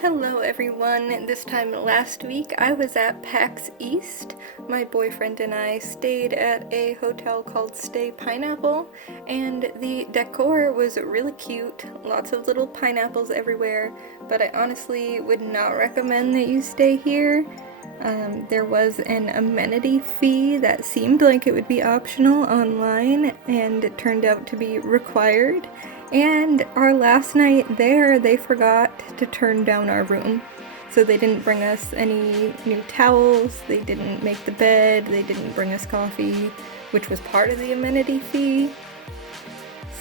Hello everyone, this time last week I was at PAX East. My boyfriend and I stayed at a hotel called Stay Pineapple, and the decor was really cute, lots of little pineapples everywhere, but I honestly would not recommend that you stay here. There was an amenity fee that seemed like it would be optional online, and it turned out to be required. And our last night there, they forgot to turn down our room. So they didn't bring us any new towels, they didn't make the bed, they didn't bring us coffee, which was part of the amenity fee.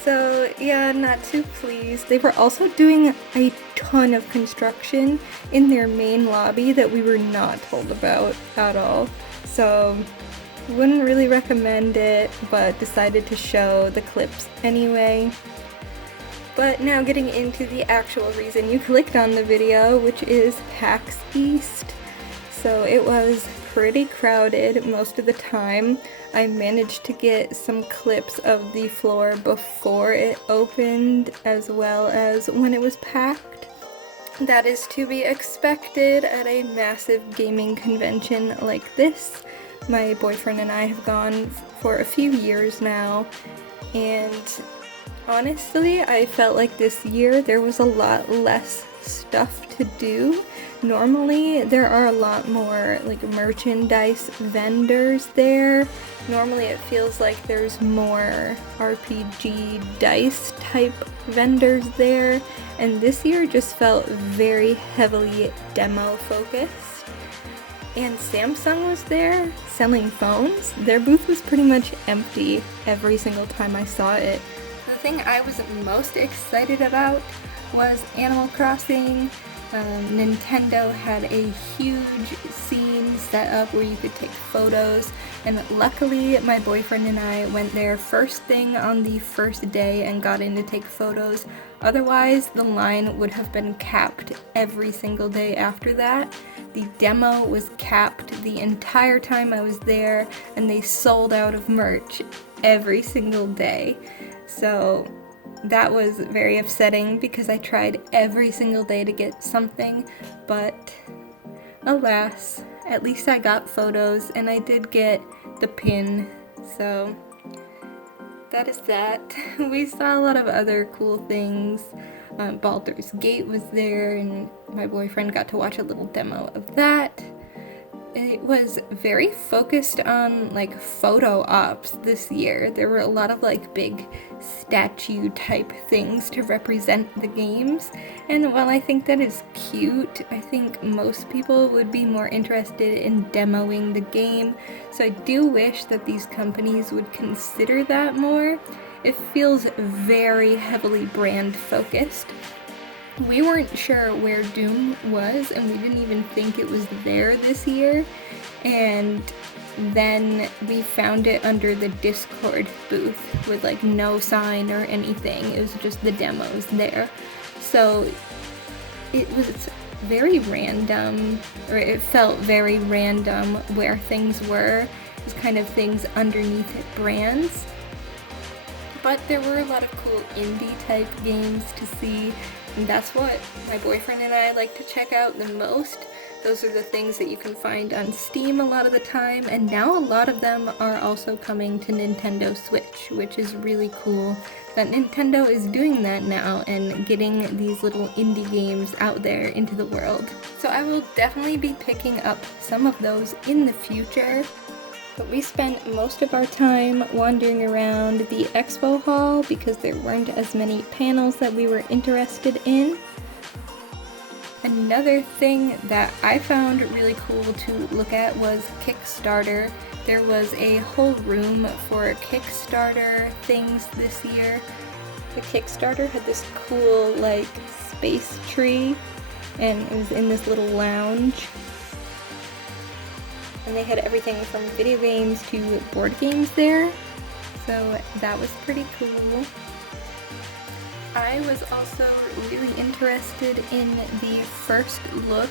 So yeah, not too pleased. They were also doing a ton of construction in their main lobby that we were not told about at all. So wouldn't really recommend it, but decided to show the clips anyway. But now getting into the actual reason you clicked on the video, which is PAX East. So it was pretty crowded most of the time. I managed to get some clips of the floor before it opened as well as when it was packed. That is to be expected at a massive gaming convention like this. My boyfriend and I have gone for a few years now, and honestly, I felt like this year there was a lot less stuff to do. Normally, there are a lot more like merchandise vendors there. Normally, it feels like there's more RPG dice type vendors there, and this year just felt very heavily demo focused. And Samsung was there selling phones. Their booth was pretty much empty every single time I saw it. The thing I was most excited about was Animal Crossing. Nintendo had a huge scene set up where you could take photos, and luckily my boyfriend and I went there first thing on the first day and got in to take photos. Otherwise, the line would have been capped every single day after that. The demo was capped the entire time I was there, and they sold out of merch every single day. So that was very upsetting because I tried every single day to get something, but alas, at least I got photos and I did get the pin, so that is that. We saw a lot of other cool things. Baldurs Gate was there and my boyfriend got to watch a little demo of that. It was very focused on like photo ops this year. There were a lot of like big statue type things to represent the games, and while I think that is cute, I think most people would be more interested in demoing the game, so I do wish that these companies would consider that more. It feels very heavily brand focused. We weren't sure where Doom was, and we didn't even think it was there this year, and then we found it under the Discord booth with like no sign or anything. It was just the demos there. So it was very random, or it felt very random where things were. It was kind of things underneath brands. But there were a lot of cool indie type games to see, and that's what my boyfriend and I like to check out the most. Those are the things that you can find on Steam a lot of the time, and now a lot of them are also coming to Nintendo Switch, which is really cool that Nintendo is doing that now and getting these little indie games out there into the world. So I will definitely be picking up some of those in the future. But we spent most of our time wandering around the expo hall because there weren't as many panels that we were interested in. Another thing that I found really cool to look at was Kickstarter. There was a whole room for Kickstarter things this year. The Kickstarter had this cool like space tree, and it was in this little lounge. And they had everything from video games to board games there, so that was pretty cool. I was also really interested in the first look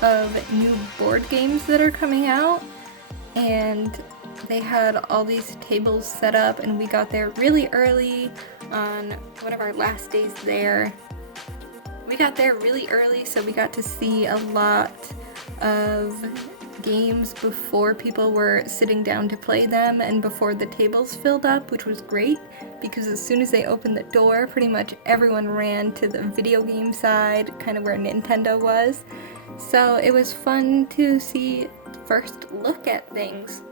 of new board games that are coming out, and they had all these tables set up, and we got there really early on one of our last days there. We got there really early, so we got to see a lot of games before people were sitting down to play them and before the tables filled up, which was great because as soon as they opened the door, pretty much everyone ran to the video game side, kind of where Nintendo was. So it was fun to see first look at things.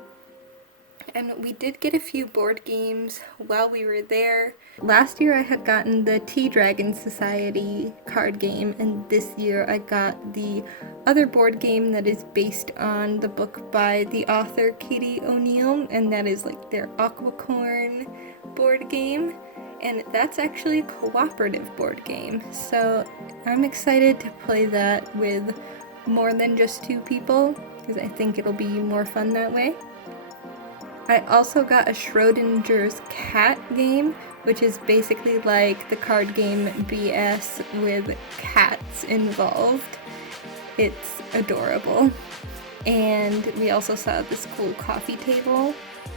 And we did get a few board games while we were there. Last year I had gotten the Tea Dragon Society card game, and this year I got the other board game that is based on the book by the author Katie O'Neill, and that is like their Aquacorn board game. And that's actually a cooperative board game, so I'm excited to play that with more than just 2 people, because I think it'll be more fun that way. I also got a Schrodinger's cat game, which is basically like the card game BS with cats involved. It's adorable. And we also saw this cool coffee table.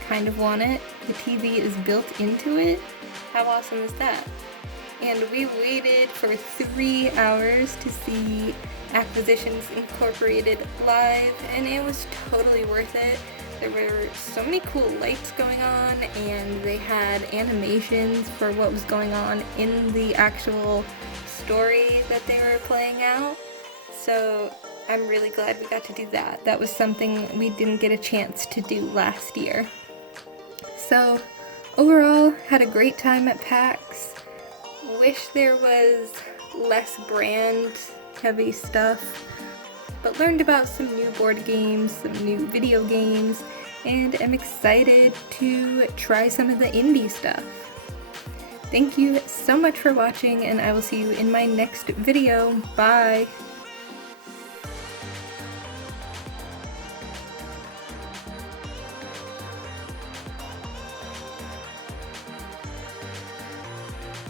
Kind of want it. The TV is built into it. How awesome is that? And we waited for 3 hours to see Acquisitions Incorporated live, and it was totally worth it. There were so many cool lights going on, and they had animations for what was going on in the actual story that they were playing out. So I'm really glad we got to do that. That was something we didn't get a chance to do last year. So overall, had a great time at PAX. Wish there was less brand heavy stuff, but learned about some new board games, some new video games, and am excited to try some of the indie stuff. Thank you so much for watching, and I will see you in my next video. Bye!